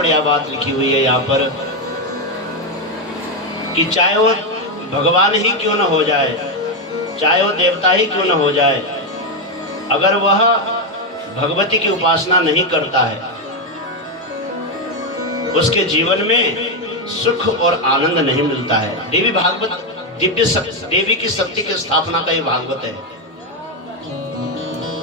बढ़िया बात लिखी हुई है यहाँ पर कि चाहे वो भगवान ही क्यों न हो जाए, चाहे वो देवता ही क्यों न हो जाए, अगर वह भगवती की उपासना नहीं करता है, उसके जीवन में सुख और आनंद नहीं मिलता है। देवी भागवत देवी की शक्ति की स्थापना का ये भागवत है।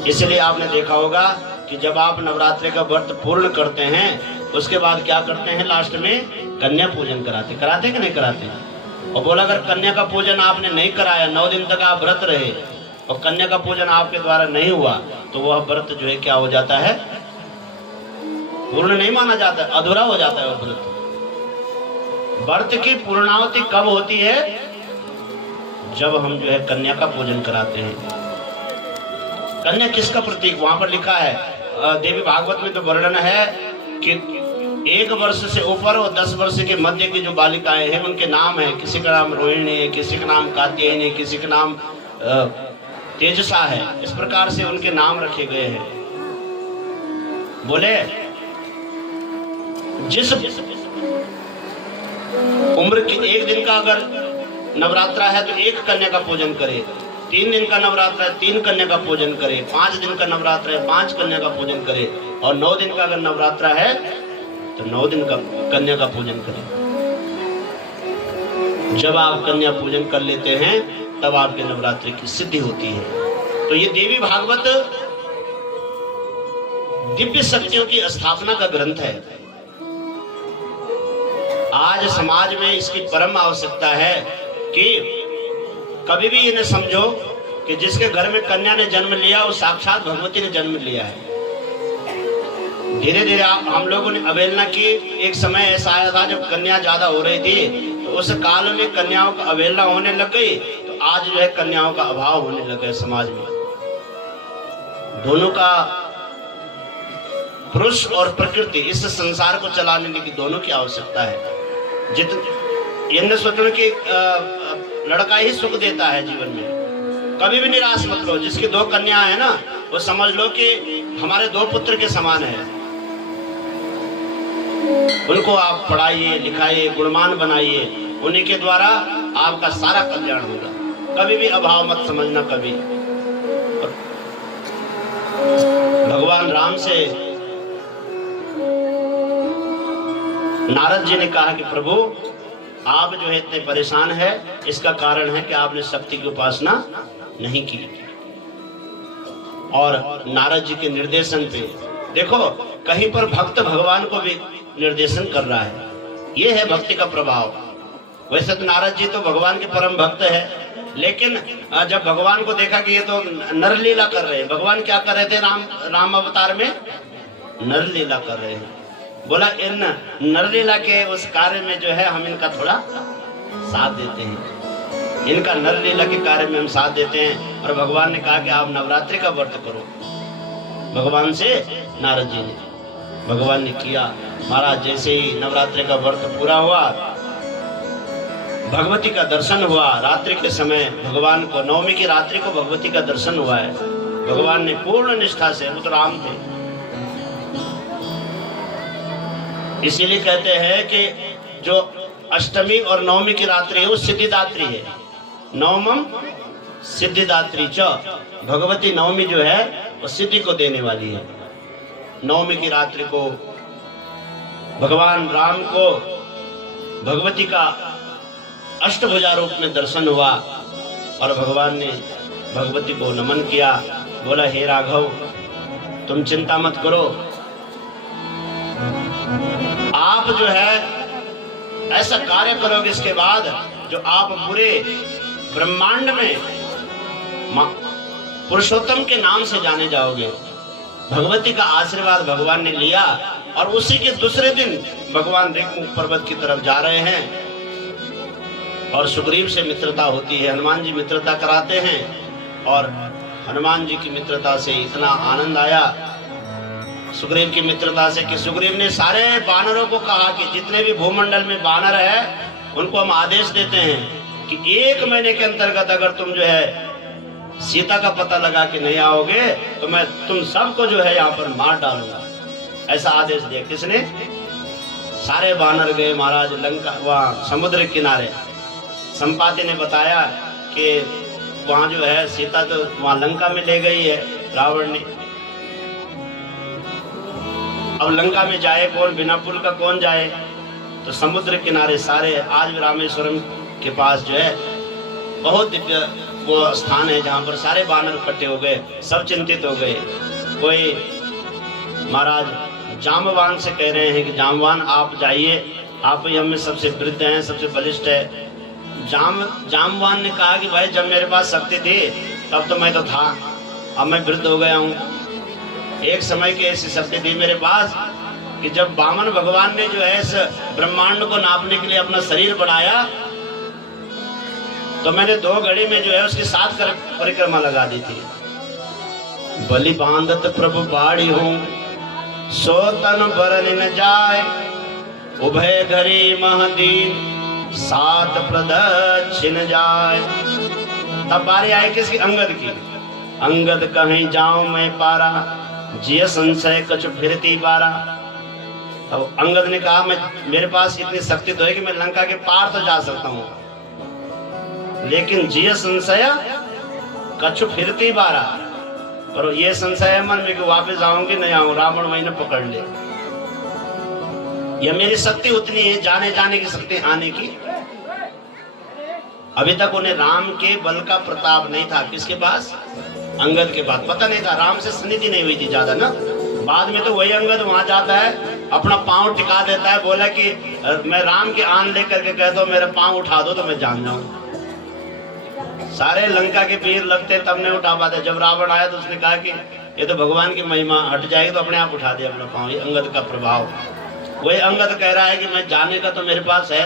इसलिए आपने देखा होगा कि जब आप नवरात्रि का व्रत पूर्ण करते हैं, उसके बाद क्या करते हैं, लास्ट में कन्या पूजन कराते कि नहीं कराते। और बोला अगर कन्या का पूजन आपने नहीं कराया, 9 दिन तक आप व्रत रहे और कन्या का पूजन आपके द्वारा नहीं हुआ, तो वह व्रत जो है क्या हो जाता है, पूर्ण नहीं माना जाता, अधूरा हो जाता है वह व्रत। व्रत की पूर्णाहुति कब होती है, जब हम जो है कन्या का पूजन कराते हैं। कन्या किसका प्रतीक, वहां पर लिखा है देवी भागवत में तो वर्णन है कि 1 वर्ष से ऊपर और 10 वर्ष के मध्य की जो बालिकाएं हैं उनके नाम है, किसी का नाम रोहिणी है, किसी का नाम कात्यायनी है, किसी का नाम तेजसा है। इस प्रकार से उनके नाम रखे गए हैं। बोले जिस उम्र की 1 दिन का अगर नवरात्रा है तो 1 कन्या का पूजन करे, 3 दिन का नवरात्र है 3 कन्या का पूजन करे, 5 दिन का नवरात्र है 5 कन्या का पूजन करे, और 9 दिन का अगर नवरात्र है तो 9 दिन का कन्या का पूजन करें। जब आप कन्या पूजन कर लेते हैं तब आपके नवरात्रि की सिद्धि होती है। तो ये देवी भागवत दिव्य शक्तियों की स्थापना का ग्रंथ है। आज समाज में इसकी परम आवश्यकता है कि कभी भी ये न समझो कि जिसके घर में कन्या ने जन्म लिया वो साक्षात भगवती ने जन्म लिया है। धीरे धीरे हम लोगों ने अवहेलना की। एक समय ऐसा आया था जब कन्या ज्यादा हो रही थी, तो उस काल में कन्याओं का अवहेलना होने लग गई, तो आज जो है कन्याओं का अभाव होने लगा समाज में। दोनों का, पुरुष और प्रकृति, इस संसार को चलाने की दोनों की आवश्यकता है। ये न सोचो कि लड़का ही सुख देता है जीवन में, कभी भी निराश मत लो। जिसकी 2 कन्या है ना, वो समझ लो कि हमारे 2 पुत्र के समान है। उनको आप पढ़ाइए, लिखाइए, गुणवान बनाइए, उन्हीं के द्वारा आपका सारा कल्याण होगा। कभी भी अभाव मत समझना कभी। भगवान राम से नारद जी ने कहा कि प्रभु आप जो है इतने परेशान है, इसका कारण है कि आपने शक्ति की उपासना नहीं की। और नारद जी के निर्देशन पे देखो, कहीं पर भक्त भगवान को भी निर्देशन कर रहा है। ये है भक्ति का प्रभाव। वैसे तो नारद जी तो भगवान के परम भक्त है, लेकिन जब भगवान को देखा कि ये तो नरलीला कर रहे हैं, भगवान क्या कर रहे थे, राम अवतार में नरलीला कर रहे हैं। बोला इन नरलीला के उस कार्य में जो है हम इनका थोड़ा साथ देते हैं, इनका नरलीला के कार्य में हम साथ देते हैं। और भगवान ने कहा कि आप नवरात्रि का व्रत करो। भगवान से नारद जी ने, भगवान ने किया। महाराज जैसे ही नवरात्रि का व्रत पूरा हुआ, भगवती का दर्शन हुआ। रात्रि के समय भगवान को, 9वीं की रात्रि को भगवती का दर्शन हुआ है। भगवान ने पूर्ण निष्ठा से, वो तो राम थे, इसीलिए कहते हैं कि जो अष्टमी और 9वीं की रात्रि है वो सिद्धिदात्री है। 9मम सिद्धिदात्री च, भगवती 9वीं जो है वो सिद्धि को देने वाली है। 9वीं की रात्रि को भगवान राम को भगवती का अष्टभुजा रूप में दर्शन हुआ और भगवान ने भगवती को नमन किया। बोला हे राघव तुम चिंता मत करो, आप जो है ऐसा कार्य करोगे इसके बाद जो आप पूरे ब्रह्मांड में पुरुषोत्तम के नाम से जाने जाओगे। भगवती का आशीर्वाद भगवान ने लिया और उसी के दूसरे दिन भगवान ऋक्मुख पर्वत की तरफ जा रहे हैं और सुग्रीव से मित्रता होती है। हनुमान जी मित्रता कराते हैं और हनुमान जी की मित्रता से इतना आनंद आया सुग्रीव की मित्रता से कि सुग्रीव ने सारे बानरों को कहा कि जितने भी भूमंडल में बानर है उनको हम आदेश देते हैं कि 1 महीने के अंतर्गत अगर तुम जो है सीता का पता लगा के नहीं आओगे तो मैं तुम सबको जो है यहाँ पर मार डालूंगा। ऐसा आदेश दिया। किसने? सारे बानर गए महाराज लंका, वहाँ समुद्र किनारे। संपाति ने बताया कि वहाँ जो है सीता तो वहाँ लंका में ले गई है रावण ने। अब लंका में जाए कौन, बिना पुल का कौन जाए? तो समुद्र किनारे सारे, आज भी रामेश्वरम के पास जो है बहुत दिव्य वो स्थान है जहाँ पर सारे बानर इकट्ठे हो गए, सब चिंतित हो गए। कोई महाराज जामवान से कह रहे हैं कि जामवान आप जाइए, आप ही हम में सबसे वृद्ध हैं, सबसे बलिष्ठ है। जामवान ने कहा कि भाई जब मेरे पास शक्ति थी तब तो मैं तो था, अब मैं वृद्ध हो गया हूँ। एक समय की ऐसी शक्ति थी मेरे पास कि जब वामन भगवान ने जो है इस ब्रह्मांड को नापने के लिए अपना शरीर बढ़ाया तो मैंने 2 घड़ी में जो है उसकी 7 परिक्रमा लगा दी थी। बलि बांधत प्रभु बाड़ी हूँ, सो तन बरन न जाए, उभय घड़ी महदीन 7 प्रदक्षिण जाए। तब बारी आई किसकी? अंगद की। अंगद कहीं जाऊं मैं पारा, जिय संशय कछु फिरती बारा। अब अंगद ने कहा मैं, मेरे पास इतनी शक्ति तो है कि मैं लंका के पार तो जा सकता हूँ, लेकिन जिय संशय कछु फिरती बारा, पर ये संशय है मन में कि वापस आऊंगी नहीं आऊं, रावण वहीं न पकड़ ले। यह मेरी शक्ति उतनी है, जाने जाने की शक्ति आने की। अभी तक उन्हें राम के बल का प्रताप नहीं था। किसके पास? अंगद के पास। पता नहीं था, राम से स्निधि नहीं हुई थी ज्यादा ना। बाद में तो वही अंगद वहां जाता है, अपना पांव टिका देता है, बोला कि मैं राम की आन लेकर के कहता हूं मेरा पांव उठा दो तो मैं जान जाऊं। सारे लंका के वीर लगते तब नहीं उठा पाते। जब रावण आया तो उसने कहा कि ये तो भगवान की महिमा, हट जाएगी तो अपने आप उठा दिया अपना पांव। ये अंगद का प्रभाव। वही अंगद कह रहा है कि मैं जाने का तो मेरे पास है,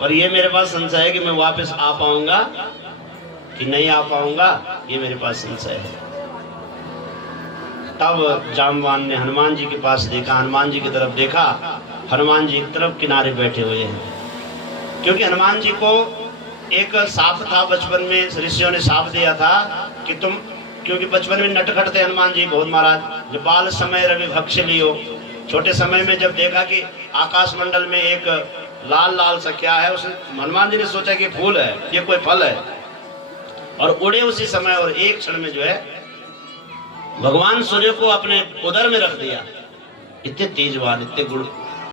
पर ये मेरे पास संशय है कि मैं वापस आ पाऊंगा कि नहीं आ पाऊंगा, ये मेरे पास संशय है। तब जामवान ने हनुमान जी के पास देखा, हनुमान जी की तरफ देखा, हनुमान जी एक तरफ किनारे बैठे हुए हैं। क्योंकि हनुमान जी को एक साप था बचपन में, ऋषियों ने साप दिया था कि तुम, क्योंकि बचपन में नटखट थे हनुमान जी बहुत महाराज, जो बाल समय रवि भक्ष लियो। छोटे समय में जब देखा कि आकाश मंडल में एक लाल लाल सा क्या है, उसने हनुमान जी ने सोचा कि फूल है, ये कोई फल है, और उड़े उसी समय। और एक क्षण में जो है भगवान सूर्य को अपने उदर में रख दिया। इतने तेजवान, इतने गुण